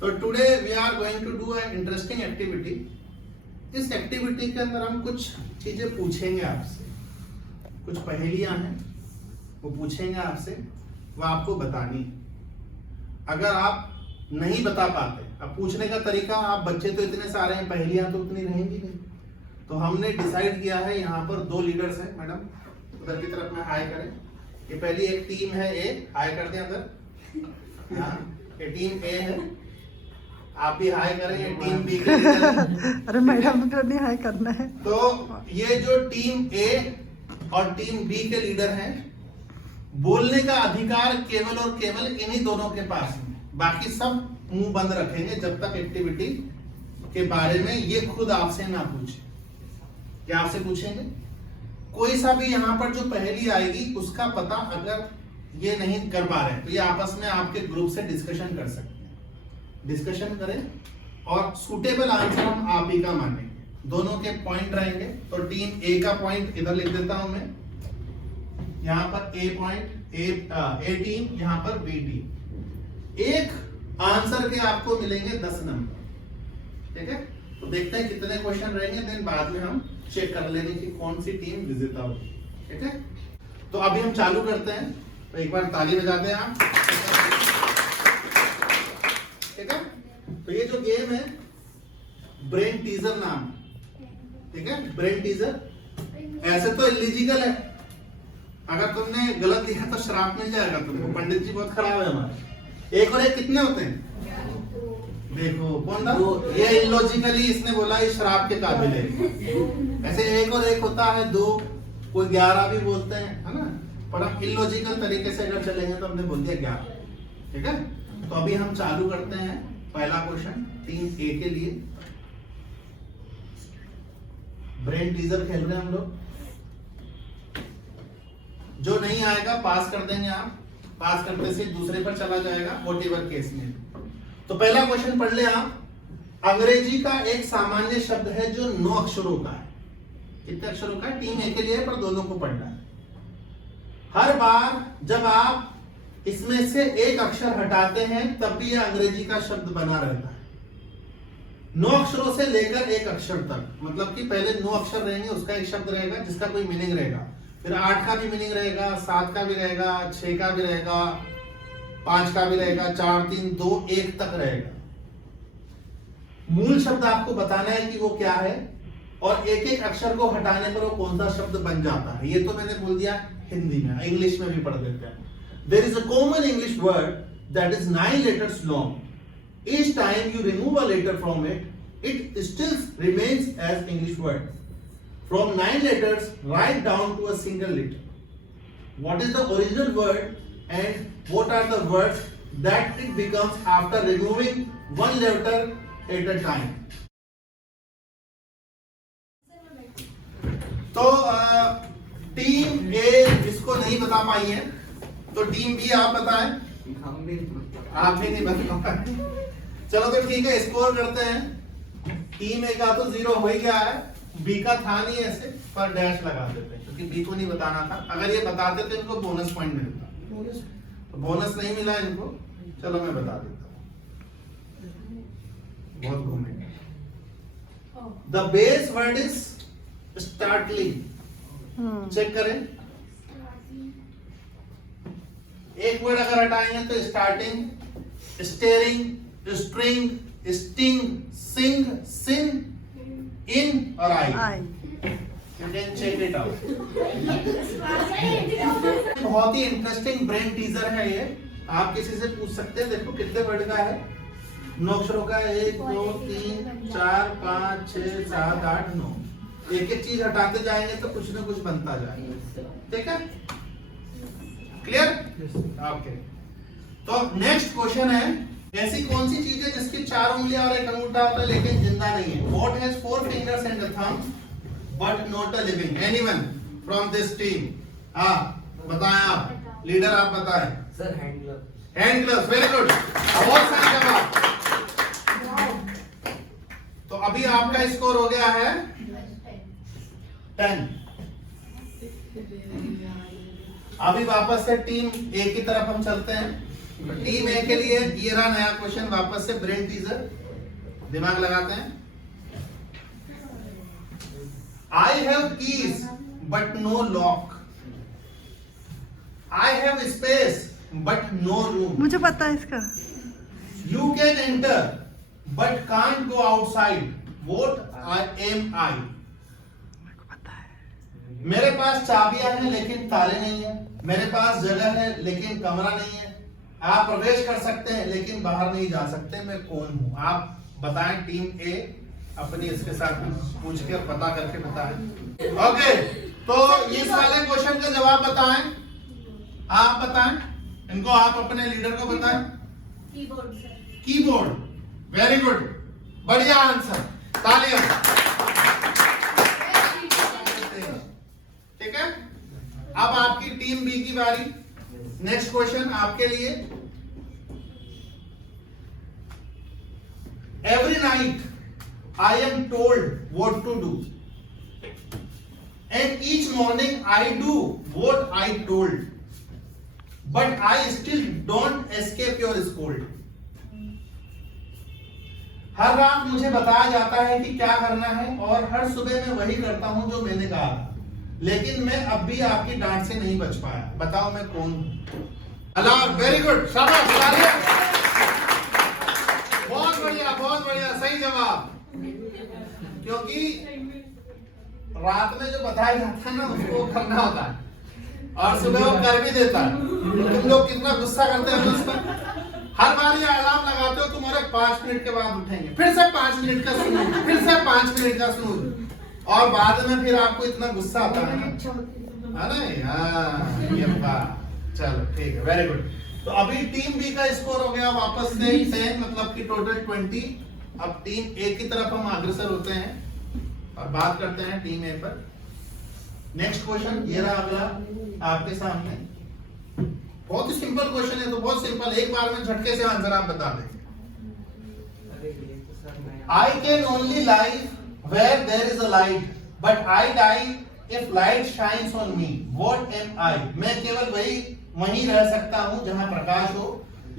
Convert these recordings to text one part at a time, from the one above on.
तो today we are going to do an interesting activity. इस activity के अंदर हम कुछ चीजें पूछेंगे आपसे, कुछ पहेलियां हैं वो पूछेंगे आपसे, वो आपको बतानी है। अगर आप नहीं बता पाते, अब पूछने का तरीका, आप बच्चे तो इतने सारे हैं, पहेलियां तो उतनी रहेंगी नहीं, तो हमने डिसाइड किया है यहाँ पर दो लीडर्स हैं। मैडम उधर की तरफ में हाई करें। ये पहली एक टीम है ए, हाई कर दें अंदर। हाँ, ये टीम ए है, आप भी हाई करें। ये टीम बी के लीडर है। अरे मैडम को नहीं हाई करना है। तो ये जो टीम ए और टीम बी के लीडर हैं, बोलने का अधिकार केवल और केवल इन्हीं दोनों के पास है। बाकी सब मुंह बंद रखेंगे जब तक एक्टिविटी के बारे में ये खुद आपसे ना पूछे। क्या आपसे पूछेंगे? कोई सा भी यहाँ पर जो पहेली आएगी उसका पता अगर ये नहीं कर पा रहे तो ये आपस में आपके ग्रुप से डिस्कशन कर सकते हैं। डिस्कशन करें और सुटेबल आंसर हम आप ही का मानेंगे। दोनों के पॉइंट रहेंगे। तो टीम ए का पॉइंट इधर लिख देता हूं मैं, यहाँ पर ए पॉइंट, ए टीम, यहाँ पर बी टीम। एक आंसर के आपको मिलेंगे 10 नंबर। ठीक है, तो देखते हैं कितने क्वेश्चन रहेंगे, देन बाद में हम चेक कर लेंगे कि कौन सी टीम विजेता होगी। ठीक है, तो अभी हम चालू करते हैं। तो एक बार ताली बजाते हैं आप। ठीक है, तो ये जो गेम है ब्रेन टीजर नाम, ठीक है, ब्रेन टीजर। ऐसे तो इलीजिकल है, अगर तुमने गलत लिखा तो श्राप मिल जाएगा तुमको। पंडित जी बहुत खराब है हमारे। एक और एक कितने होते हैं? देखो कौन था? ये इलॉजिकली इसने बोला ये श्राप के काबिल है। ऐसे एक और एक होता है 2, कोई 11 भी बोलते हैं, है ना। पर हम इलॉजिकल तरीके से अगर चलेंगे तो हमने बोल दिया 11। ठीक है, तो अभी हम चालू करते हैं। पहला क्वेश्चन टीम ए के लिए, ब्रेन टीजर खेल रहे हैं हम लोग। जो नहीं आएगा पास कर देंगे आप, पास करते से दूसरे पर चला जाएगा व्हाटएवर केस में। तो पहला क्वेश्चन पढ़ ले आप। अंग्रेजी का एक सामान्य शब्द है जो 9 अक्षरों का है। कितने अक्षरों का है? टीम ए के लिए, पर दोनों को पढ़ना है। हर बार जब आप इसमें से एक अक्षर हटाते हैं तब भी यह अंग्रेजी का शब्द बना रहता है। 9 अक्षरों से लेकर एक अक्षर तक, मतलब कि पहले 9 अक्षर रहेंगे, उसका एक शब्द रहेगा जिसका कोई मीनिंग रहेगा, फिर 8 का भी मीनिंग रहेगा, 7 का भी रहेगा, 6 का भी रहेगा, 5 का भी रहेगा, 4 3 2 1 तक रहेगा। मूल शब्द आपको बताना है कि वो क्या है, और एक एक अक्षर को हटाने पर वो कौन सा शब्द बन जाता है। ये तो मैंने बोल दिया हिंदी में, इंग्लिश में भी पढ़ देते हैं। There is a common English word that is 9 letters long. Each time you remove a letter from it, it still remains as English word. From 9 letters, write down to a single letter. What is the original word and what are the words that it becomes after removing one letter at a time? तो team ए इसको नहीं बता पाई है, तो team B आप बताएं। आप भी नहीं बता पाए। चलो तो ठीक है, स्कोर करते हैं। टीम ए का तो 0 हो ही गया है, बी का था नहीं ऐसे, पर डैश लगा देते हैं क्योंकि बी को नहीं बताना था। अगर ये बताते तो इनको बोनस पॉइंट मिलता, तो बोनस नहीं मिला इनको। चलो मैं बता देता हूँ, बहुत घूमेंगे। The base word is startling. Check करें, एक वर्ड अगर हटाएंगे तो starting, staring, string, sting, sing, sin, in और I. You can check it out. बहुत ही इंटरेस्टिंग ब्रेन टीजर है ये। आप किसी से पूछ सकते हैं। देखो कितने वर्ड का है? 9 अक्षरों का। 1 2 3 4 5 6 7 8 9। एक एक चीज हटाते जाएंगे तो कुछ ना कुछ बनता जाएगा। ठीक है, क्लियर? ओके, तो नेक्स्ट क्वेश्चन है, ऐसी कौन सी चीज है जिसकी 4 उंगलियां और 1 अंगूठा होता है लेकिन जिंदा नहीं है? What has 4 fingers and a thumb but not a living? Anyone from this team? हाँ बताएं आप, लीडर आप बताएं। Sir hand glove. Hand gloves, very good, बहुत सारे जवाब। तो अभी आपका स्कोर हो गया है 10। अभी वापस से टीम ए की तरफ हम चलते हैं। टीम ए के लिए ये रहा नया क्वेश्चन, वापस से ब्रेन टीजर, दिमाग लगाते हैं। I have keys but no lock, I have space but no room, मुझे पता है इसका। You can enter but can't go outside, what am I? मेरे को पता है। मेरे पास चाबियां हैं लेकिन ताले नहीं है, मेरे पास जगह है लेकिन कमरा नहीं है, आप प्रवेश कर सकते हैं लेकिन बाहर नहीं जा सकते, मैं कौन हूं? आप बताएं। टीम ए अपनी इसके साथ पूछ के पता करके बताएं। ओके, तो इस वाले क्वेश्चन का जवाब बताएं, आप बताएं, इनको आप अपने लीडर को बताएं। Keyboard sir. Keyboard, very good, बढ़िया आंसर, तालियां। ठीक है, अब आपकी टीम बी की बारी। नेक्स्ट क्वेश्चन आपके लिए। Every night I am told what to do and each morning I do what I told, but I still don't escape your scold. हर रात मुझे बताया जाता है कि क्या करना है और हर सुबह मैं वही करता हूं जो मैंने कहा था, लेकिन मैं अब भी आपकी डांट से नहीं बच पाया, बताओ मैं कौन हूं? अल्लाह, वेरी गुड, शाबाश, तालियां। बहुत बढ़िया, सही जवाब। क्योंकि रात में जो बताया जाता है ना उसको करना होता है और सुबह वो कर भी देता है। तुम लोग कितना गुस्सा करते हो उस पर। हर बार ये अलार्म लगाते हो तुम्हारे 5 मिनट के बाद उठेंगे, फिर से 5 मिनट का स्नूज, फिर से 5 मिनट का स्नूज, और बाद में फिर आपको इतना गुस्सा आता है ना, है ना? ये बात, चलो ठीक है, वेरी गुड। तो अभी टीम बी का स्कोर हो गया वापस से 10, मतलब कि टोटल 20। अब टीम ए की तरफ हम अग्रसर होते हैं और बात करते हैं टीम ए पर। नेक्स्ट क्वेश्चन ये रहा अगला आपके सामने। बहुत ही सिंपल क्वेश्चन है, तो बहुत सिंपल, एक बार में झटके से आंसर आप बता देंगे। I can only live where there is a light, but I die if light shines on me, what am I? मैं केवल वहीं रह सकता हूं जहां प्रकाश हो,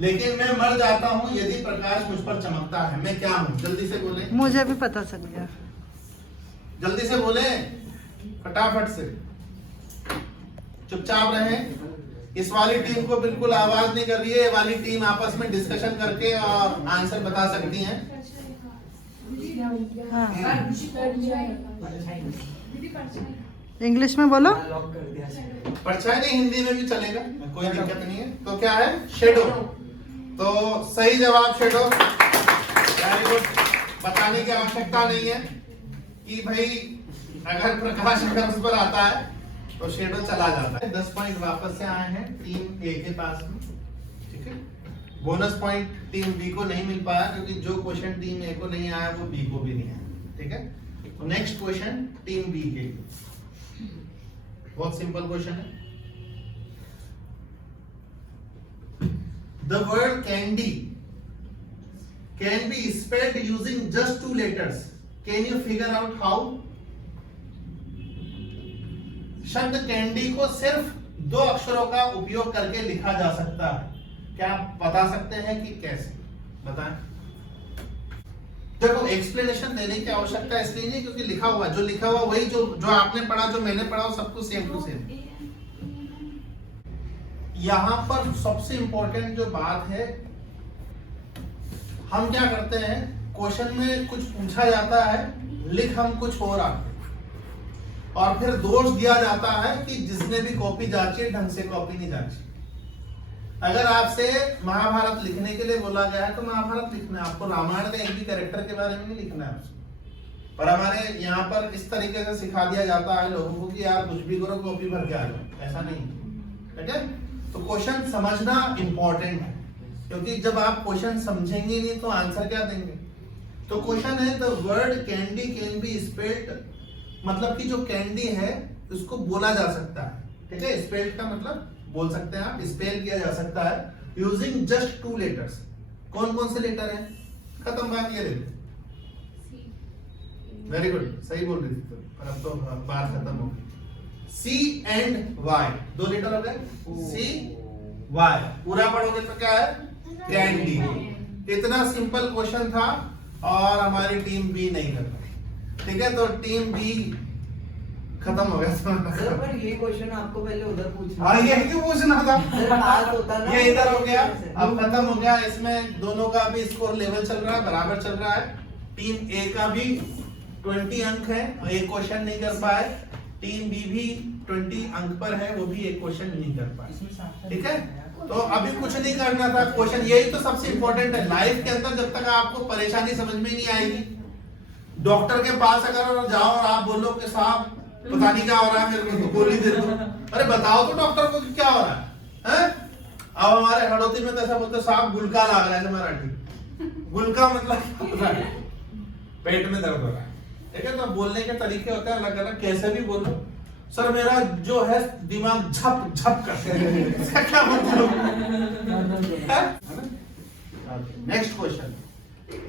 लेकिन मैं मर जाता हूं यदि प्रकाश मुझ पर चमकता है। मैं क्या हूं? जल्दी से बोले, मुझे भी पता चल गया। जल्दी से बोले, फटाफट से, चुपचाप रहे। इस वाली टीम को बिल्कुल आवाज नहीं कर रही है, ये वाली टीम आपस में डिस्कशन करके और आंसर बता सकती हैं। हाँ। इंग्लिश में बोलो। परछाई नहीं, हिंदी में भी चलेगा, कोई दिक्कत नहीं है। तो क्या है? शेडो। तो सही जवाब शेडो, वेरी गुड। बताने की आवश्यकता नहीं है कि भाई अगर प्रकाश अगर उस पर आता है तो शेडो चला जाता है। 10 पॉइंट वापस से आए हैं टीम ए के पास में, ठीक है। बोनस पॉइंट टीम बी को नहीं मिल पाया क्योंकि जो क्वेश्चन टीम ए को नहीं आया वो बी को भी नहीं आया, ठीक है। नेक्स्ट क्वेश्चन टीम बी के लिए, बहुत सिंपल क्वेश्चन है। The word candy can be spelled using just 2 letters. Can you figure out how? शब्द कैंडी को सिर्फ 2 अक्षरों का उपयोग करके लिखा जा सकता है। क्या आप बता सकते हैं कि कैसे? बताएं। देखो, एक्सप्लेनेशन देने की आवश्यकता इसलिए नहीं क्योंकि लिखा हुआ, जो लिखा हुआ वही जो आपने पढ़ा, जो मैंने पढ़ा, वो सब कुछ सेम टू सेम। यहां पर सबसे इंपॉर्टेंट जो बात है, हम क्या करते हैं, क्वेश्चन में कुछ पूछा जाता है, लिख हम कुछ और आते, और फिर दोष दिया जाता है कि जिसने भी कॉपी जांची ढंग से कॉपी नहीं जांची। अगर आपसे महाभारत लिखने के लिए बोला गया है तो महाभारत लिखना है आपको, रामायण के एक भी कैरेक्टर के बारे में नहीं लिखना है आपको। पर हमारे यहाँ पर इस तरीके से सिखा दिया जाता है लोगों को कि यार कुछ भी करो, कॉपी भर के आ जाओ, ऐसा नहीं, ठीक है। तो क्वेश्चन समझना इंपॉर्टेंट है, क्योंकि जब आप क्वेश्चन समझेंगे नहीं तो आंसर क्या देंगे। तो क्वेश्चन है, the word candy can be spelled, मतलब कि जो कैंडी है उसको बोला जा सकता है, ठीक है। स्पेल्ड का मतलब बोल सकते हैं आप, स्पेल किया जा सकता है यूजिंग जस्ट 2 letters. कौन कौन से लेटर हैं? खत्म बात, ये देखो, वेरी गुड, सही बोल रही थी तो, पर अब तो बात खत्म हो गई। C and Y, 2 लेटर हो गए, C वाई, पूरा पढ़ोगे तो क्या है कैंडी। इतना सिंपल क्वेश्चन था और हमारी टीम बी नहीं कर पाई। ठीक है, तो टीम बी खत्म हो गया। सर पर ये क्वेश्चन आपको पहले उधर पूछना हाँ, ये क्यों पूछना था? सर पास होता ना, ये इधर हो गया, अब खत्म हो गया। इसमें दोनों का भी स्कोर लेवल चल रहा है, बराबर चल रहा है। टीम ए का भी 20 अंक है, एक क्वेश्चन नहीं कर पाए। टीम बी भी 20 अंक पर है, वो भी एक क्वेश्चन नहीं कर पाए। ठीक है, तो अभी कुछ नहीं करना था। क्वेश्चन यही तो सबसे इंपॉर्टेंट है लाइफ के अंदर। जब तक आपको परेशानी समझ में नहीं आएगी, डॉक्टर के पास अगर जाओ और आप बोलो कि साहब पता नहीं क्या हो रहा है, मेरे को तो गोली दे दो, अरे बताओ तो डॉक्टर को कि क्या हो रहा है, हैं? अब हमारे हड़ौती में तो ऐसा बोलते साहब गुलका लग रहा है, मराठी गुलका मतलब पता है, पेट में दर्द हो रहा है। ठीक है, तो बोलने के तरीके होते हैं अलग अलग, कैसे भी बोलो। सर मेरा जो है दिमाग झप झप करते हैं, इसका क्या मतलब है? नेक्स्ट क्वेश्चन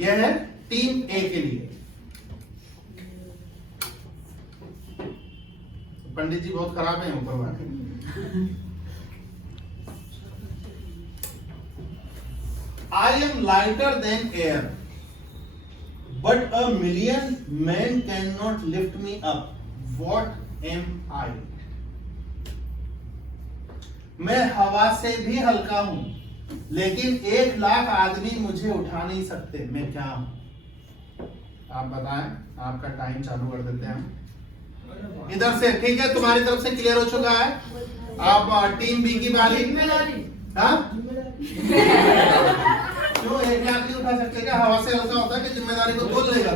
यह है टीम ए के लिए। पंडित जी बहुत खराब है ऊपर वाले। I am lighter than air, but a million men cannot lift me up. What am I? मैं हवा से भी हल्का हूं, लेकिन 1,00,000 आदमी मुझे उठा नहीं सकते। मैं क्या हूं? आप बताएं, आपका टाइम चालू कर देते हैं हम इधर से। ठीक है, तुम्हारी तरफ से क्लियर हो चुका है। अब टीम बी की बारी। हाँ? क्यों 1,00,000 नहीं उठा सकते क्या? हवा से हल्का होता है कि जिम्मेदारी को तोल लेगा?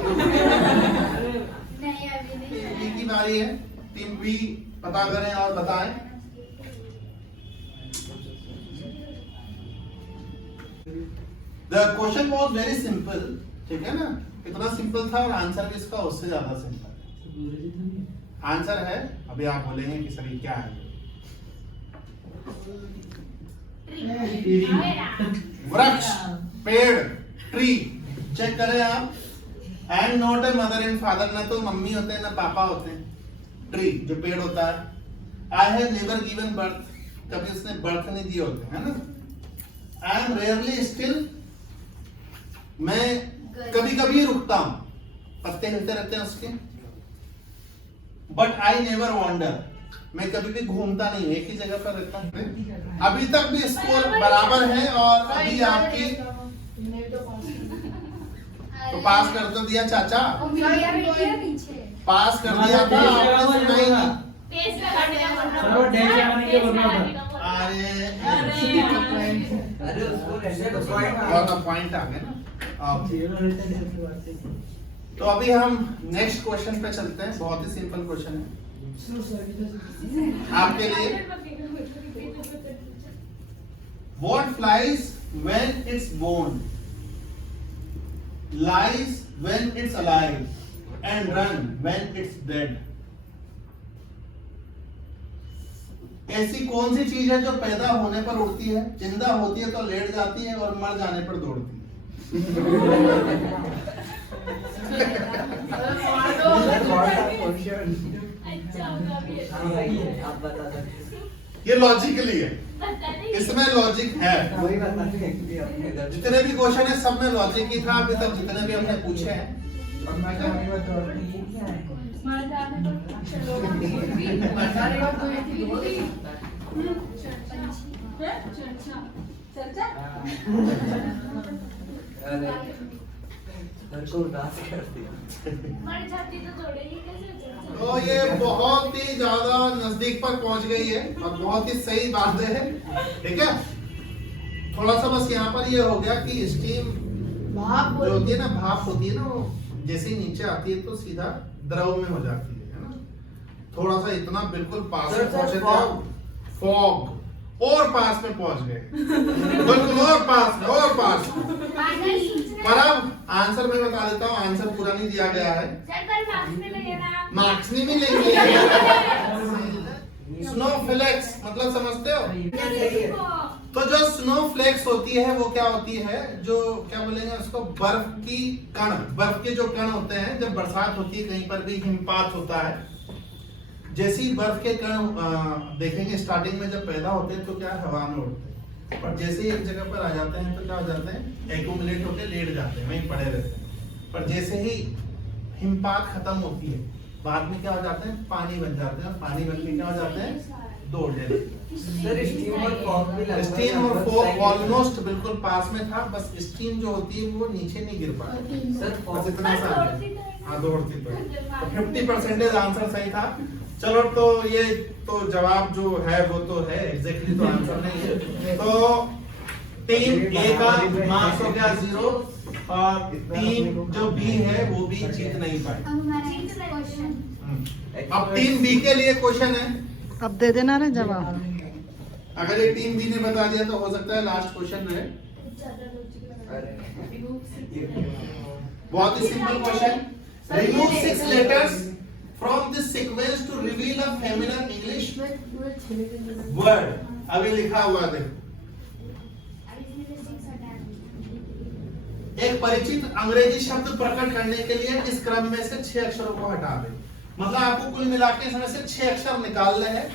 नहीं अभी नहीं। टीम बी की बारी है। टीम बी पता करें और बताएं। The question was very simple, ठीक है ना? इतना सिंपल था और आंसर भी इसका उससे ज्यादा सिंपल है। आंसर है, अभी आप बोलेंगे कि सर ये क्या है? वृक्ष, पेड़, ट्री। चेक करें आप। And not a mother and father, ना तो मम्मी होते हैं ना पापा होते हैं। ट्री जो पेड़ होता है। I have never given birth, कभी उसने बर्थ नहीं दिए होते है ना। आई एम रेयरली स्टिल, मैं कभी कभी रुकता हूं, पत्ते हिलते रहते हैं उसके। बट आई नेवर वॉन्डर, मैं कभी भी घूमता नहीं, एक ही जगह पर रहता हूं। अभी तक भी स्कोर बराबर है और अभी आपकी तो पास कर तो दिया चाचा, पास कर दिया था आपने नहीं। अरे उसको पॉइंट आ गए ना। तो अभी हम नेक्स्ट क्वेश्चन पे चलते हैं। बहुत ही सिंपल क्वेश्चन है आपके लिए। What flies when it's born, lies when it's alive, and run when it's dead? ऐसी कौन सी चीज है जो पैदा होने पर उड़ती है, जिंदा होती है तो लेट जाती है और मर जाने पर दौड़ती है? आप बता सकते। ये लॉजिकली है, इसमें लॉजिक है। वही बता सकते अपने इधर। जितने भी क्वेश्चन है सब में लॉजिक ही था अभी तक, जितने भी हमने पूछे हैं। को उदास कर दिया। मर जाती तो तोड़ेगी कैसे? तो ये बहुत ही ज्यादा नजदीक पर पहुंच गई है और बहुत ही सही बात है। ठीक है, थोड़ा सा बस यहाँ पर ये हो गया कि स्टीम जो होती है ना, भाप होती है ना, वो जैसे ही नीचे आती है तो सीधा द्रव में हो जाती है ना। थोड़ा सा इतना बिल्कुल पास में पहुंचे थे, फॉग और पास में पहुंच गए, बिल्कुल और पास में, और पास में। पर अब आंसर मैं बता देता हूँ, आंसर पूरा नहीं दिया गया है। मार्क्स नहीं मिलेंगे। स्नोफ्लेक्स मतलब समझते हो? तो जो स्नोफ्लेक्स होती है वो क्या होती है, जो क्या बोलेंगे उसको, बर्फ की कण, बर्फ के जो कण होते हैं, जब बरसात होती है कहीं पर भी हिमपात होता है, जैसी बर्फ के कण देखेंगे स्टार्टिंग में जब पैदा होते हैं तो क्या हवा में उड़ते हैं, पर जैसे ही एक जगह पर आ जाते हैं तो क्या हो जाते हैं, एक्यूमुलेट होकर लेट जाते हैं, वहीं पड़े रहते हैं। पर जैसे ही हिमपात खत्म होती है, बाद में क्या हो जाते हैं, पानी बन जाते हैं, और पानी बन के क्या हो जाते हैं, दौड़ जाते हैं। सर स्टीम और फॉग भी लगभग स्टीम और लगभग फॉग same ऑलमोस्ट बिल्कुल पास में था, बस स्टीम जो होती है वो नीचे नहीं गिर पाती। सर बस फॉग इतना सा दौड़ती तो है। हाँ दौड़ती तो है। तो 50% आंसर सही था। चलो तो ये तो जवाब जो है वो तो है, एग्जैक्टली तो आंसर नहीं है। तो टीम ए का मार्क्स हो गया 0, और टीम जो बी है वो भी जीत नहीं पाई। अब टीम बी के लिए क्वेश्चन है, अब दे देना रे जवाब। अगर ये टीम बी ने बता दिया तो हो सकता है लास्ट क्वेश्चन रहे। बहुत ही simple question, remove 6 letters from this sequence to reveal a feminine English word. अभी लिखा हुआ देखो, एक परिचित अंग्रेजी शब्द प्रकट करने के लिए इस क्रम में से 6 अक्षरों को हटा दें। मतलब आपको कुल मिला के इसमें से 6 अक्षर निकालने हैं,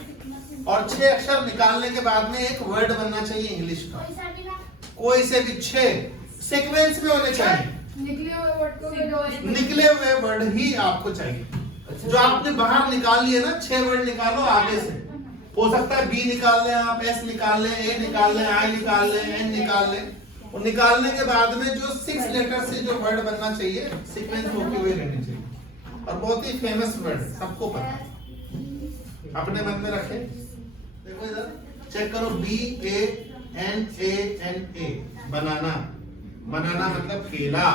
और 6 अक्षर निकालने के बाद में एक वर्ड बनना चाहिए इंग्लिश का, कोई से भी 6 सीक्वेंस में होने चाहिए। निकले हुए वर्ड ही आपको चाहिए। जो आपने बाहर निकाल लिए ना, 6 वर्ड निकालो आगे से। हो सकता है बी निकाल लें आप, एस निकाल लें, ए निकाल लें, आई निकाल लें, एन निकाल लें, और निकालने के बाद में जो 6 लेटर से जो वर्ड बनना चाहिए सीक्वेंस होते हुए रहने चाहिए। और बहुत ही फेमस वर्ड, सबको पता है, अपने मन में रखे। देखो इधर चेक करो, BANANA, बनाना। बनाना मतलब केला।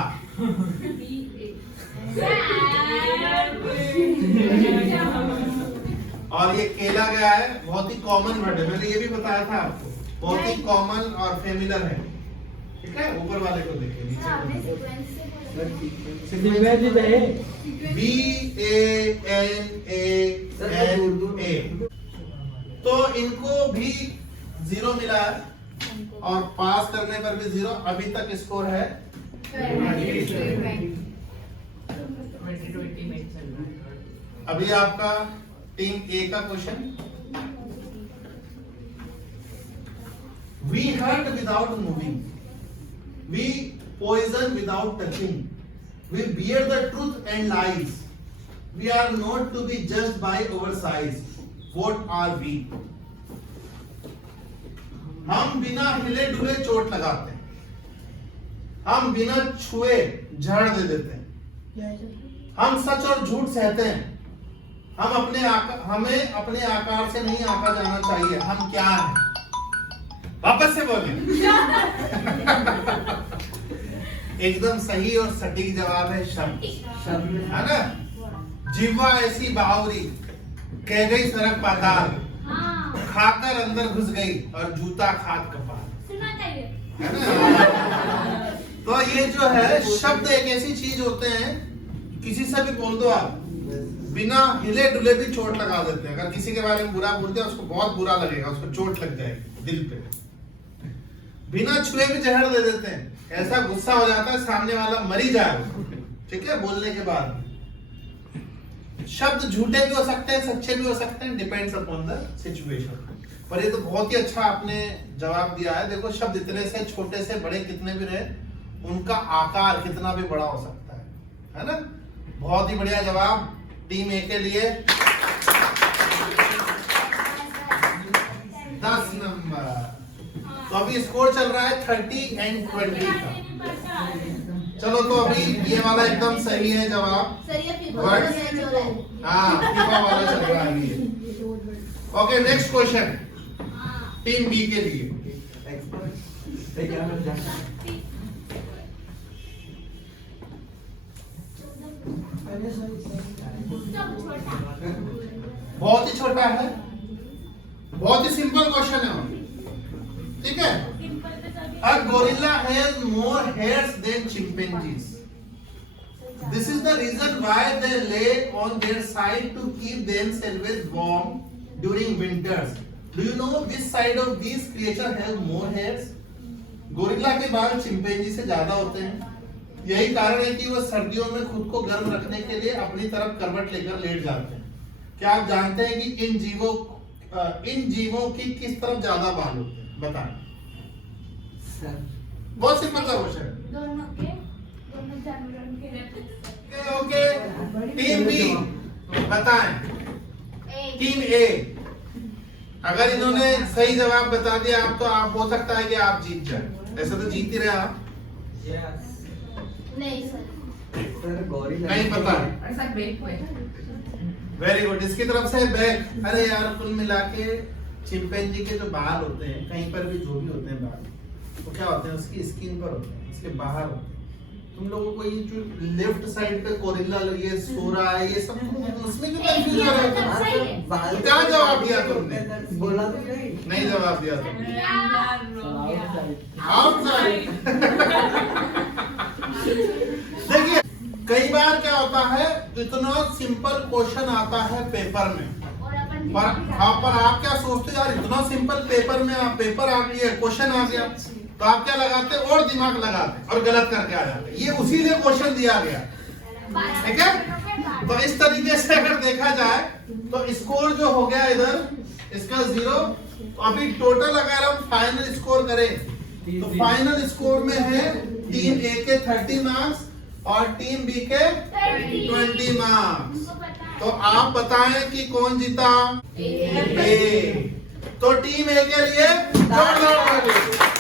और ये केला क्या है, बहुत ही कॉमन वर्ड है, मैंने ये भी बताया था आपको, बहुत ही कॉमन और फेमिलियर है। ठीक है, ऊपर वाले को देखिए, नीचे BANANA। तो इनको भी 0 मिला है, और पास करने पर भी 0। अभी तक स्कोर है 20। अभी आपका टीम ए का question, we hurt without moving, we poison without touching, we bear the truth and lies, we are not to be judged by our size, what are we? हम बिना हिले डुले चोट लगाते हैं, हम बिना छुए झाड़ दे देते हैं, हम सच और झूठ सहते हैं, हमें अपने आकार से नहीं आंका जाना चाहिए, हम क्या हैं? वापस से बोलें। एकदम सही और सटीक जवाब है शब्द, है ना। जीवा ऐसी बावरी, कह गई सड़क पाताल, खाकर अंदर घुस गई और जूता खाद कपाल, है ना। तो ये जो है शब्द एक ऐसी चीज होते हैं, किसी से भी बोल दो आप, बिना हिले डुले भी चोट लगा देते हैं। अगर किसी के बारे में बुरा बोलते हैं, उसको बहुत बुरा लगेगा, उसको चोट लग जाएगी दिल पे। बिना छुए भी जहर दे देते हैं, ऐसा गुस्सा हो जाता है सामने वाला मरी जाए उसको, ठीक है, बोलने के बाद। शब्द झूठे भी हो सकते हैं, सच्चे भी हो सकते हैं, डिपेंड्स अपॉन द सिचुएशन। पर ये तो बहुत ही अच्छा आपने जवाब दिया है। देखो, शब्द इतने से छोटे से बड़े कितने भी रहे, उनका आकार कितना भी बड़ा हो सकता है ना। बहुत ही बढ़िया जवाब टीम ए के लिए। 10 नंबर। तो अभी स्कोर चल रहा है 30 and 20 का। चलो तो अभी ये वाला एकदम सही है जवाब। हाँ, फीफा वाला चल रहा है ये। Okay, next question team B के लिए। बहुत ही छोटा है, बहुत ही सिंपल क्वेश्चन है, ठीक है। A gorilla has more hairs than chimpanzees. This is the reason why they lay on their side to keep themselves warm during winters. Do you know which side of these creatures has more hairs? Gorilla के बाल chimpanzee से ज्यादा होते हैं। यही कारण है कि वो सर्दियों में खुद को गर्म रखने के लिए अपनी तरफ करवट लेकर लेट जाते हैं। क्या आप जानते हैं कि इन जीवों की किस तरफ ज्यादा बाल होते हैं? बताएं। सर बहुत सिंपल सा क्वेश्चन। दोनों जानवरों के ओके, टीम बी बताएं। टीम ए, अगर इन्होंने सही जवाब बता दिया आप, तो आप हो सकता है कि आप जीत जाए। ऐसे तो जीत ही रहे आप। नहीं सर, सर गौरी नहीं पता। ऐसा ब्रेक हुए वेरी गुड, इसकी तरफ से बैक। अरे यार, कुल मिला के चिंपैंजी के जो बाल होते हैं, कहीं पर भी जो भी होते हैं बाल, वो क्या होते हैं, उसकी स्किन पर होते हैं, इसके बाहर होते हैं। तुम लोगों को ये जो लेफ्ट साइड पे कोरिल्ला, ये सोरा है, ये सब उसमें क्यों कंफ्यूज हो रहे हो? हाँ, सर, बाल- क्या जवाब दिया तुमने? बोला तो नहीं। नहीं जवाब दिया तुमने। आउटसाइड। देखिए, कई बार क्या होता है, इतना सिंपल क्वेश्चन आता है पेपर में, और अपन पर आप क्या सोचते हो, यार इतना सिंपल पेपर में पेपर आ गया, क्वेश्चन आ गया, तो आप क्या लगाते और दिमाग लगाते और गलत करके आ जाते। ये उसी लिए क्वेश्चन दिया गया, ठीक है। तो इस तरीके से अगर देखा जाए तो स्कोर जो हो गया इधर, इसका 0। तो अभी टोटल अगर हम फाइनल स्कोर करें, तो फाइनल स्कोर में है टीम ए के 30 मार्क्स और टीम बी के 20 मार्क्स। तो आप बताएं कि कौन जीता? ए। तो टीम ए के लिए जोरदार ताली।